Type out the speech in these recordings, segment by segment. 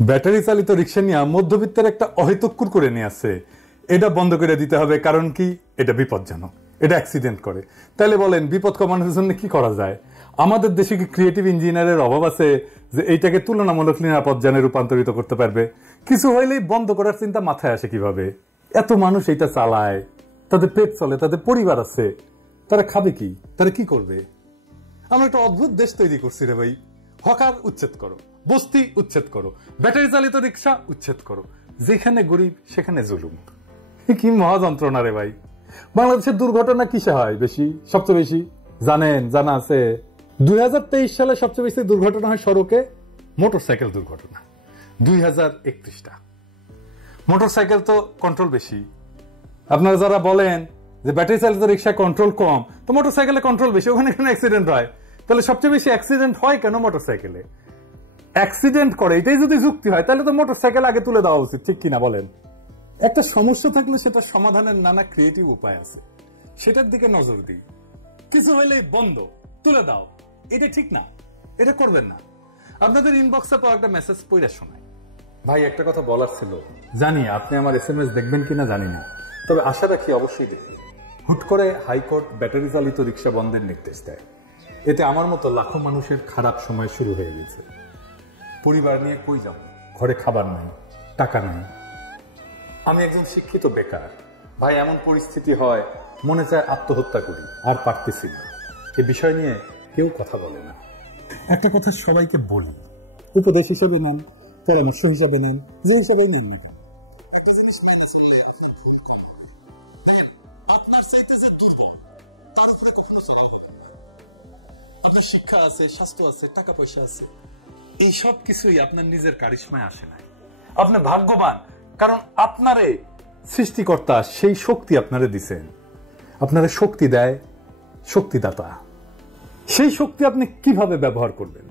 Battery চালিত রিক্সা নিয়ে মধ্যবিত্তের একটা অহেতুক্কুর করে নিয়ে আসছে। এটা বন্ধ করে দিতে হবে, কারণ কি এটা বিপজ্জনক, এটা অ্যাক্সিডেন্ট করে। তাহলে বলেন বিপদ কমানোর জন্য কি করা যায়? আমাদের দেশে কি ক্রিয়েটিভ ইঞ্জিনিয়ারের অভাব আছে যে এইটাকে তুলনামূলক নিরাপদ যানে রূপান্তরিত করতে পারবে? কিছু হইলেই বন্ধ করার চিন্তা মাথায় আসে কিভাবে? এত মানুষ এটা চালায়, তাদের পেট চলে, তাদের পরিবার আছে, তারা খাবে কি, তারা কি করবে? আমরা একটা অদ্ভুত দেশ তৈরি করছি রে ভাই। হকার উচ্ছেদ করো, বস্তি উচ্ছেদ করো, ব্যাটারি চালিত রিক্সা উচ্ছেদ করো, যেখানে গরিব সেখানে জুলুম। কি মহা যন্ত্রণা রে ভাই। বাংলাদেশের দুর্ঘটনা কিসে হয় বেশি, সবচেয়ে বেশি? জানেন? জানা আছে 2023 সালে সবচেয়ে বেশি দুর্ঘটনা হয় সড়কে মোটরসাইকেল দুর্ঘটনা, 2031টা। মোটরসাইকেল তো কন্ট্রোল বেশি। আপনারা যারা বলেন যে ব্যাটারি চালিত রিক্সায় কন্ট্রোল কম, তো মোটরসাইকেলে কন্ট্রোল বেশি, ওখানে কেন অ্যাক্সিডেন্ট হয়? তাহলে সবচেয়ে বেশি অ্যাক্সিডেন্ট হয় কেন মোটরসাইকেলে? অ্যাক্সিডেন্ট করে, এটাই যদি যুক্তি হয় তাহলে তো মোটরসাইকেল আগে তুলে দেওয়া উচিত, ঠিক কিনা বলেন? একটা সমস্যা থাকলে সেটা সমাধানের নানা ক্রিয়েটিভ উপায় আছে, সেটার দিকে নজর দিই। কিছু হইলেই বন্ধ, তুলে দাও, এটা ঠিক না, এটা করবেন না। আপনাদের ইনবক্সে পাওয়া একটা মেসেজ পড়ে শোনায়। ভাই একটা কথা বলার ছিল, জানি আপনি আমার SMS দেখবেন কিনা জানি না, তবে আশা রাখি অবশ্যই দেখবেন। হুট করে হাইকোর্ট ব্যাটারি চালিত রিক্সা বন্ধের নির্দেশ দেয়। এতে আমার মতো লাখো মানুষের খারাপ সময় শুরু হয়ে গেছে। পরিবার নিয়ে কই যাব? ঘরে খাবার নাই, টাকা নাই। আমি একজন শিক্ষিত বেকার। ভাই এমন পরিস্থিতি হয় মনে চায় আত্মহত্যা করি, আর পারতেছি না। এ বিষয় নিয়ে কেউ কথা বলে না। একটা কথা সবাইকে বলি, উপদেশ হিসেবে নেন, পরামর্শ হিসেবে নেন, যে হিসেবে নিন। একটা জিনিস মেনে চললে ভুল কম। দেখেন, আপনার চাইতে যে দুর্বল তার উপরে কখনো চড়াই হবে না। আপনার শিক্ষা আছে, স্বাস্থ্য আছে, টাকা পয়সা আছে, এই সব কিছুই আপনার নিজের কারিশমায় আসে না। আপনি ভাগ্যবান, কারণ আপনারে সৃষ্টিকর্তা সেই শক্তি আপনারে দিছেন। আপনারে শক্তি দেয় শক্তিদাতা। সেই শক্তি আপনি কিভাবে ব্যবহার করবেন?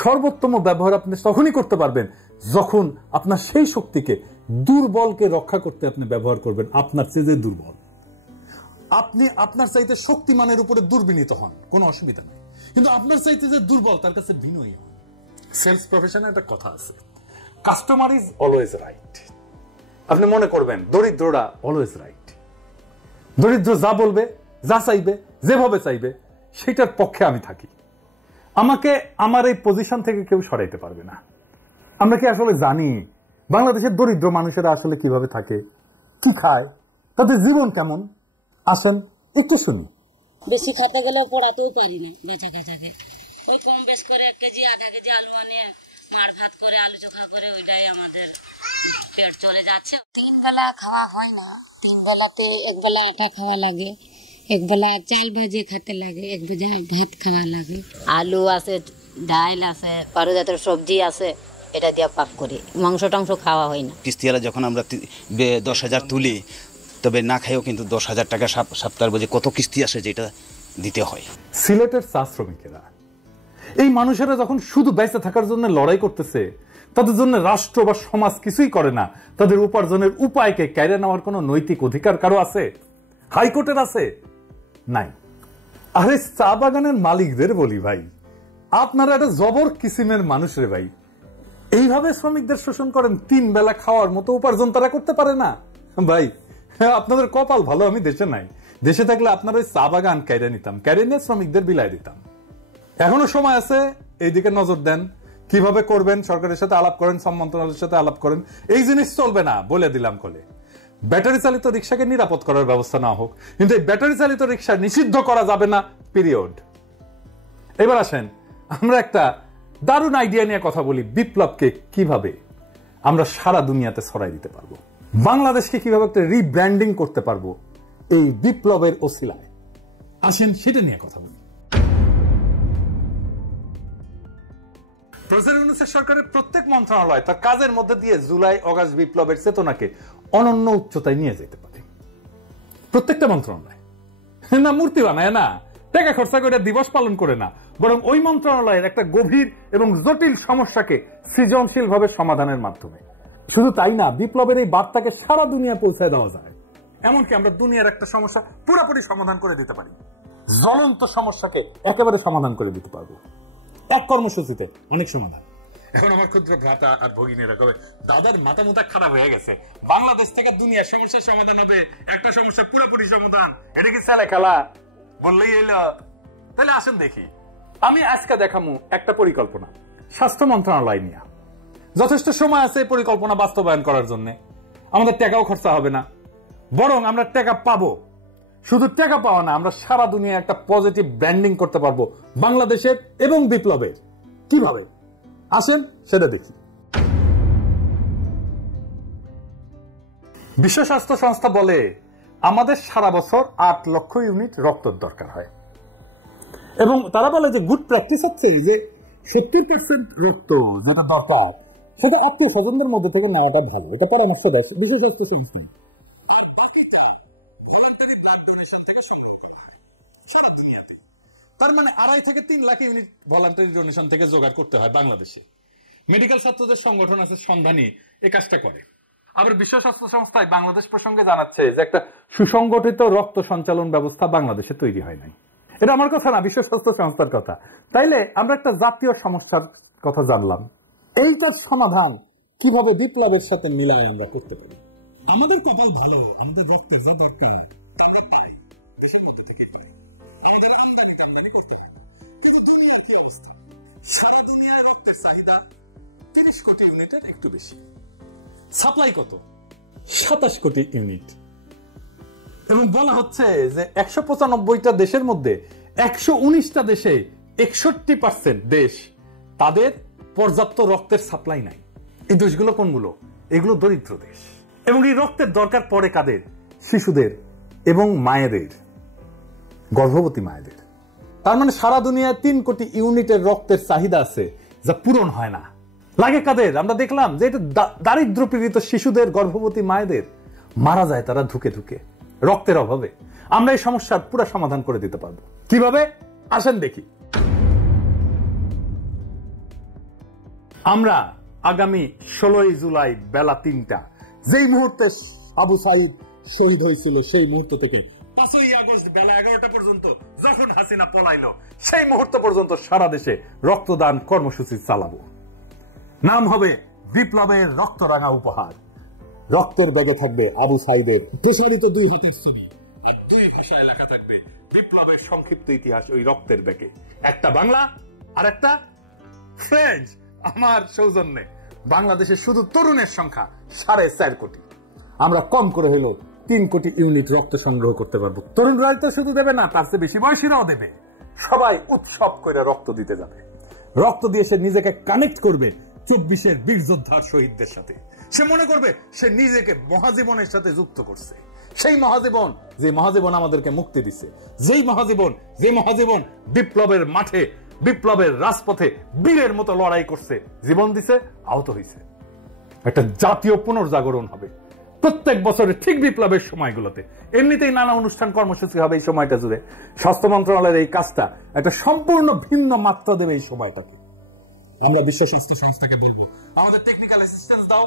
সর্বোত্তম ব্যবহার আপনি তখনই করতে পারবেন যখন আপনার সেই শক্তিকে, দুর্বলকে রক্ষা করতে আপনি ব্যবহার করবেন। আপনার চেয়ে যে দুর্বল, আপনি আপনার চাইতে শক্তিমানের উপরে দুর্বিনীত হন, কোনো অসুবিধা নেই, কিন্তু আপনার চাইতে যে দুর্বল তার কাছে বিনয়ী হন। সেলস প্রফেশনে একটা কথা আছে, কাস্টমার ইজ অলওয়েজ রাইট। আপনি মনে করবেন দরিদ্ররা অলওয়েজ রাইট। দরিদ্র যা বলবে, যা চাইবে, যেভাবে চাইবে, সেটার পক্ষে আমি থাকি। আমাকে আমার এই পজিশন থেকে কেউ সরাইতে পারবে না। আমরা কি আসলে জানি বাংলাদেশের দরিদ্র মানুষেরা আসলে কিভাবে থাকে, কি খায়, তাদের জীবন কেমন? আসেন একটু শুনি। বেশি খেতে গেলে পড়াতেও পারি না বেঁচে কাছাকে। ওই কম বেশ করে 1 কেজি 1/2 কেজি আলু আনিয়ে মার ভাত করে আলু চোখা করে ওইটাই আমাদের পেট চলে যাচ্ছে। 3 বেলা খাওয়া হয় না। 3 বেলাতে 1 বেলা আটা খাওয়া লাগে, 1 বেলা চাল ভেজে খেতে লাগে, 1 বেলা ভাত খাওয়া লাগে। আলু আছে, ডাল আছে, পারুজাতের সবজি আছে, এটা দিয়ে পাক করি। মাংস টাংস খাওয়া হয় না। কিস্তিওয়ালা যখন আমরা 10,000 তুলি, তবে না খাইও কিন্তু 10,000 টাকা সপ্তাহের বোঝে কত কিস্তি আসে যেটা দিতে হয়। সিলেটের চা শ্রমিকেরা, এই মানুষেরা যখন শুধু বেঁচে থাকার জন্য লড়াই করতেছে, তাদের জন্য রাষ্ট্র বা সমাজ কিছুই করে না। তাদের উপার্জনের উপায়কে কেড়ে নেওয়ার কোন নৈতিক অধিকার কারো আছে? হাইকোর্টের আছে? নাই। আরে চা বাগানের মালিকদের বলি, ভাই আপনারা একটা জবর কিসিমের মানুষ রে ভাই। এইভাবে শ্রমিকদের শোষণ করেন, 3 বেলা খাওয়ার মতো উপার্জন তারা করতে পারে না। ভাই আপনাদের কপাল ভালো, আমি দেশে নাই। দেশে থাকলে আপনার ওই চা বাগান কেড়ে নিতাম, কেড়ে নিয়ে শ্রমিকদের বিলাই দিতাম। এখনো সময় আছে, এইদিকে নজর দেন। কিভাবে করবেন? সরকারের সাথে আলাপ করেন, শ্রম মন্ত্রণালয়ের সাথে আলাপ করেন। এই জিনিস চলবে না, বলে দিলাম কলে। ব্যাটারি চালিত রিক্সাকে নিরাপদ করার ব্যবস্থা না হোক, কিন্তু এই ব্যাটারি চালিত রিক্সা নিষিদ্ধ করা যাবে না, পিরিয়ড। এবার আসেন আমরা একটা দারুণ আইডিয়া নিয়ে কথা বলি। বিপ্লবকে কিভাবে আমরা সারা দুনিয়াতে ছড়াই দিতে পারবো, বাংলাদেশকে কিভাবে একটা রিব্র্যান্ডিং করতে পারবো এই বিপ্লবের ওসিলায়। আসেন সেটা নিয়ে কথা বলি। সরকারের প্রত্যেক মন্ত্রণালয় তার কাজের মধ্যে দিয়ে জুলাই অগাস্ট বিপ্লবের চেতনাকে অনন্য উচ্চতায় নিয়ে যেতে পারে। প্রত্যেকটা মন্ত্রণালয় না মূর্তি বানায় না, টাকা খরচা করে দিবস পালন করে না, বরং ওই মন্ত্রণালয়ের একটা গভীর এবং জটিল সমস্যাকে সৃজনশীল ভাবে সমাধানের মাধ্যমে। শুধু তাই না, বিপ্লবের এই বার্তাকে সারা দুনিয়া পৌঁছায় দেওয়া যায়। এমনকি আমরা দুনিয়ার একটা সমস্যা পুরোপুরি সমাধান করে দিতে পারি, জ্বলন্ত সমস্যাকে একেবারে সমাধান করে দিতে পারবো এক কর্মসূচিতে, অনেক সমাধান। এখন আমার ক্ষুদ্র ভ্রাতা আর ভগিনীরা কবে দাদার মাথা মুথা খারাপ হয়ে গেছে, বাংলাদেশ থেকে দুনিয়ার সমস্যার সমাধান হবে, একটা সমস্যা পুরোপুরি সমাধান, এটা কি ছেলে খেলা বললেই এলো? তাহলে আসেন দেখি। আমি আজকে দেখামু একটা পরিকল্পনা স্বাস্থ্য মন্ত্রণালয় নিয়ে। যথেষ্ট সময় আছে এই পরিকল্পনা বাস্তবায়ন করার জন্য। আমাদের টাকাও খরচা হবে না, বরং আমরা টাকা পাবো। শুধু টাকা পাওয়া না, আমরা সারা দুনিয়ায় একটা পজিটিভ ব্র্যান্ডিং করতে পারবো বাংলাদেশের এবং বিপ্লবের। কিভাবে আসেন সেটা দেখি। বিশ্ব স্বাস্থ্য সংস্থা বলে আমাদের সারা বছর 8 লক্ষ ইউনিট রক্তের দরকার হয়, এবং তারা বলে যে গুড প্র্যাকটিস হচ্ছে যে 70% রক্ত যেটা দরকার সেটা আত্মীয় স্বজনদের মধ্যে থেকে নেওয়াটা ভালো। এটা পরামর্শ দেয় বিশ্ব স্বাস্থ্য সংস্থা। তার মানে 2.5 থেকে 3 লাখ ইউনিট ভলান্টারি ডোনেশন থেকে জোগাড় করতে হয় বাংলাদেশে। মেডিকেল ছাত্রদের সংগঠন আছে সন্ধানী, এই কাজটা করে। আবার বিশ্ব স্বাস্থ্য সংস্থায় বাংলাদেশ প্রসঙ্গে জানাচ্ছে যে একটা সুসংগঠিত রক্ত সঞ্চালন ব্যবস্থা বাংলাদেশে তৈরি হয় নাই। এটা আমার কথা না, বিশ্ব স্বাস্থ্য সংস্থার কথা। তাইলে আমরা একটা জাতীয় সমস্যার কথা জানলাম, এইটার সমাধান কিভাবে বিপ্লবের সাথে মিলায় আমরা করতে পারি। আমাদের কপাল ভালো, আমাদের রক্তের যে দরকার আমরা পাই দেশের মধ্যে থেকে। আমাদের আমদানি রপ্তানি করতে হয়। কিন্তু দুনিয়ার কি অবস্থা? সারা দুনিয়ায় রক্তের চাহিদা 30 কোটি ইউনিটের একটু বেশি। সাপ্লাই কত? 27 কোটি ইউনিট। এবং বলা হচ্ছে যে 195টা দেশের মধ্যে 119টা দেশে 61% দেশ তাদের পর্যাপ্ত রক্তের সাপ্লাই নাই। এই দেশগুলো কোনগুলো? এগুলো দরিদ্র দেশ। এবং এই রক্তের দরকার পড়ে কাদের? শিশুদের এবং মায়েদের, গর্ভবতী মায়েদের। তার মানে সারা দুনিয়ায় 3 কোটি ইউনিটের রক্তের চাহিদা আছে যা পূরণ হয় না। লাগে কাদের? আমরা দেখলাম যে এটা দারিদ্র পীড়িত শিশুদের, গর্ভবতী মায়েদের মারা যায় তারা ধুকে ধুকে রক্তের অভাবে। আমরা এই সমস্যার পুরো সমাধান করে দিতে পারবো। কিভাবে আসেন দেখি। আমরা আগামী 16 জুলাই বেলা 3টা, যেই মুহূর্তে আবু সাইদ শহীদ হয়েছিল সেই মুহূর্ত থেকে 5ই আগস্ট বেলা 11টা পর্যন্ত যখন হাসিনা পলাইলো সেই মুহূর্ত পর্যন্ত সারা দেশে রক্তদান কর্মসূচি চালাবো। নাম হবে বিপ্লবের রক্তরাঙা উপহার। রক্তের ব্যাগে থাকবে আবু সাইদের প্রসারিত 2 হাতের ছবি, আর 2 ভাষায় লেখা থাকবে বিপ্লবের সংক্ষিপ্ত ইতিহাস ওই রক্তের ব্যাগে। একটা বাংলা আর একটা ফ্রেঞ্চ। আমার সৌজন্যে বাংলাদেশের শুধু তরুণের সংখ্যা 4.5 কোটি। আমরা কম করে হইলো 3 কোটি ইউনিট রক্ত সংগ্রহ করতে পারবো। তরুণরাই তো শুধু দেবে না, তার চেয়ে বেশি বয়সীরাও দেবে। সবাই উৎসব করে রক্ত দিতে যাবে। রক্ত দিয়ে সে নিজেকে কানেক্ট করবে 24-এর বীর যোদ্ধার শহীদদের সাথে। সে মনে করবে সে নিজেকে মহাজীবনের সাথে যুক্ত করছে। সেই মহাজীবন, যে মহাজীবন আমাদেরকে মুক্তি দিচ্ছে, যে মহাজীবন বিপ্লবের মাঠে, বিপ্লবের রাজপথে বীরের মতো লড়াই করছে, জীবন দিছে, আহত হয়েছে। একটা জাতীয় পুনর্জাগরণ হবে প্রত্যেক বছরে ঠিক বিপ্লবের সময়গুলোতে। এমনিতেই নানা অনুষ্ঠান কর্মসূচি হবে এই সময়টা জুড়ে। স্বাস্থ্য মন্ত্রণালয়ের এই কাজটা একটা সম্পূর্ণ ভিন্ন মাত্রা দেবে এই সময়টাকে। আমরা বিশ্ব স্বাস্থ্য সংস্থাকে বলবো আমাদের টেকনিক্যাল অ্যাসিস্ট্যান্স দাও।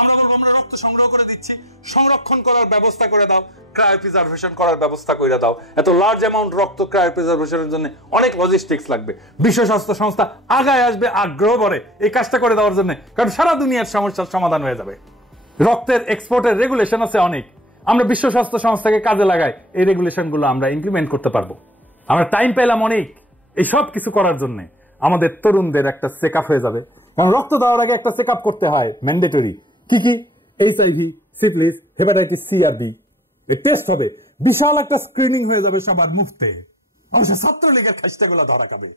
আমরা বলবো আমরা রক্ত সংগ্রহ করে দিচ্ছি, সংরক্ষণ করার ব্যবস্থা করে দাও, ক্রায়োপ্রিজার্ভেশন করার ব্যবস্থা করে দাও। এত লার্জ অ্যামাউন্ট রক্ত ক্রায়োপ্রিজার্ভেশনের জন্য অনেক লজিস্টিক্স লাগবে। বিশ্ব স্বাস্থ্য সংস্থা আগায় আসবে আগ্রহ ভরে এই কাজটা করে দেওয়ার জন্য, কারণ সারা দুনিয়ার সমস্যার সমাধান হয়ে যাবে। রক্তের এক্সপোর্টের রেগুলেশন আছে অনেক, আমরা বিশ্ব স্বাস্থ্য সংস্থাকে কাজে লাগাই এই রেগুলেশন গুলো আমরা ইমপ্লিমেন্ট করতে পারবো। আমরা টাইম পেলাম অনেক এই সব কিছু করার জন্য। আমাদের তরুণদের একটা চেক আপ হয়ে যাবে, কারণ রক্ত দেওয়ার আগে একটা চেক আপ করতে হয় ম্যান্ডেটরি। কি কি? HIV, সিফিলিস, হেপাটাইটিস সি আর বি এই টেস্ট হবে। বিশাল একটা স্ক্রিনিং হয়ে যাবে সবার মুফতে। অবশ্য ছাত্রলীগের খাস্তাগুলো ধরা পাবে।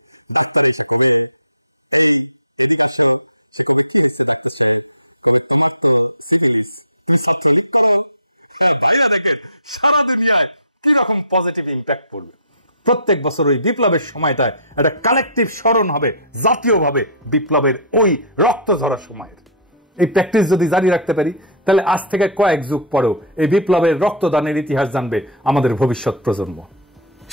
সারা দুনিয়ায় কিরকম পজিটিভ ইম্প্যাক্ট পড়বে। প্রত্যেক বছর ওই বিপ্লবের সময়টায় একটা কালেকটিভ স্মরণ হবে জাতীয়ভাবে বিপ্লবের ওই রক্ত ঝরা সময়ের। এই প্র্যাকটিস যদি জারি রাখতে পারি তাহলে আজ থেকে কয়েক যুগ পরেও এই বিপ্লবের রক্তদানের ইতিহাস জানবে আমাদের ভবিষ্যৎ প্রজন্ম।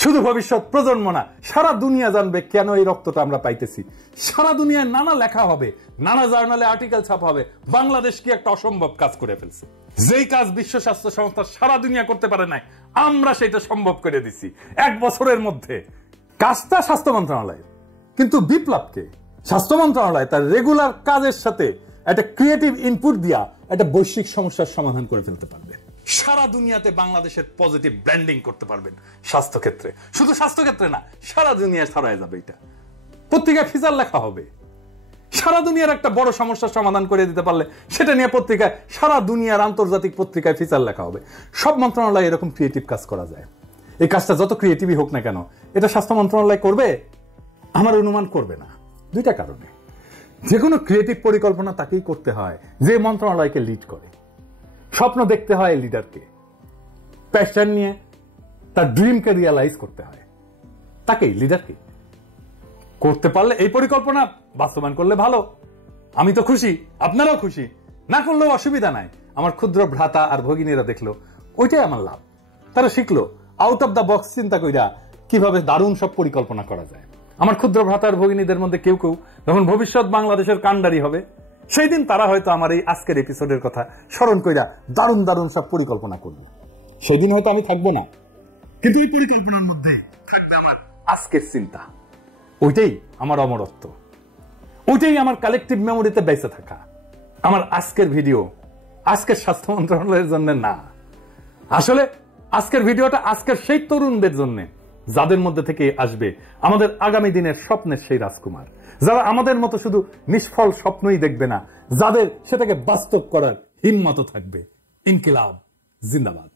শুধু ভবিষ্যৎ প্রজন্ম না, সারা দুনিয়া জানবে কেন এই রক্তটা আমরা পাইতেছি। সারা দুনিয়ায় নানা লেখা হবে, নানা জার্নালে আর্টিকেল ছাপা হবে, বাংলাদেশ কি একটা অসম্ভব কাজ করে ফেলছে। যেই কাজ বিশ্ব স্বাস্থ্য সংস্থা সারা দুনিয়া করতে পারে নাই, আমরা সেটা সম্ভব করে দিছি 1 বছরের মধ্যে। কাজটা স্বাস্থ্য মন্ত্রণালয়ের, কিন্তু বিপ্লবকে স্বাস্থ্য মন্ত্রণালয় তার রেগুলার কাজের সাথে একটা ক্রিয়েটিভ ইনপুট দিয়া একটা বৈশ্বিক সমস্যার সমাধান করে ফেলতে পারবে। সারা দুনিয়াতে বাংলাদেশের পজিটিভ ব্র্যান্ডিং করতে পারবেন স্বাস্থ্য ক্ষেত্রে, শুধু স্বাস্থ্য ক্ষেত্রে না, সারা দুনিয়ায় ছড়ায় যাবে। এটা পত্রিকায় ফিচার লেখা হবে। সারা দুনিয়ার একটা বড় সমস্যার সমাধান করে দিতে পারলে সেটা নিয়ে পত্রিকায়, সারা দুনিয়ার আন্তর্জাতিক পত্রিকায় ফিচার লেখা হবে। সব মন্ত্রণালয় এরকম ক্রিয়েটিভ কাজ করা যায়। এই কাজটা যত ক্রিয়েটিভই হোক না কেন, এটা স্বাস্থ্য মন্ত্রণালয় করবে? আমার অনুমান করবে না, দুইটা কারণে। যে কোনো ক্রিয়েটিভ পরিকল্পনা তাকেই করতে হয় যে মন্ত্রণালয়কে লিড করে। স্বপ্ন দেখতে হয় লিডারকে, প্যাশন নিয়ে তার ড্রিমকে রিয়ালাইজ করতে হয় তাকেই, লিডারকে। করতে পারলে এই পরিকল্পনা বাস্তবায়ন করলে ভালো, আমি তো খুশি, আপনারাও খুশি। না করলেও অসুবিধা নাই। আমার ক্ষুদ্র ভ্রাতা আর ভগিনীরা দেখলো, ওইটাই আমার লাভ। তারা শিখলো আউট অফ দ্য বক্স চিন্তা কইরা কিভাবে দারুণ সব পরিকল্পনা করা যায়। আমার ক্ষুদ্র ভ্রাতা আর ভগিনীদের মধ্যে কেউ কেউ যখন ভবিষ্যৎ বাংলাদেশের কাণ্ডারি হবে, সেই দিন তারা হয়তো আমার এই আজকের এপিসোডের কথা স্মরণ কইরা দারুণ দারুণ সব পরিকল্পনা করবে। সেই দিন হয়তো আমি থাকবো না, কিন্তু এই পরিকল্পনার মধ্যে থাকবে আমার আজকের চিন্তা। ওইটাই আমার অমরত্ব, ওইটাই আমার কালেকটিভ মেমোরিতে বেঁচে থাকা। আমার আজকের ভিডিও আজকের স্বাস্থ্য মন্ত্রণালয়ের জন্য না, আসলে আজকের ভিডিওটা আজকের সেই তরুণদের জন্য যাদের মধ্যে থেকে আসবে আমাদের আগামী দিনের স্বপ্নের সেই রাজকুমার, যারা আমাদের মতো শুধু নিষ্ফল স্বপ্নই দেখবে না, যাদের সেটাকে বাস্তব করার হিম্মত থাকবে। ইনকিলাব জিন্দাবাদ।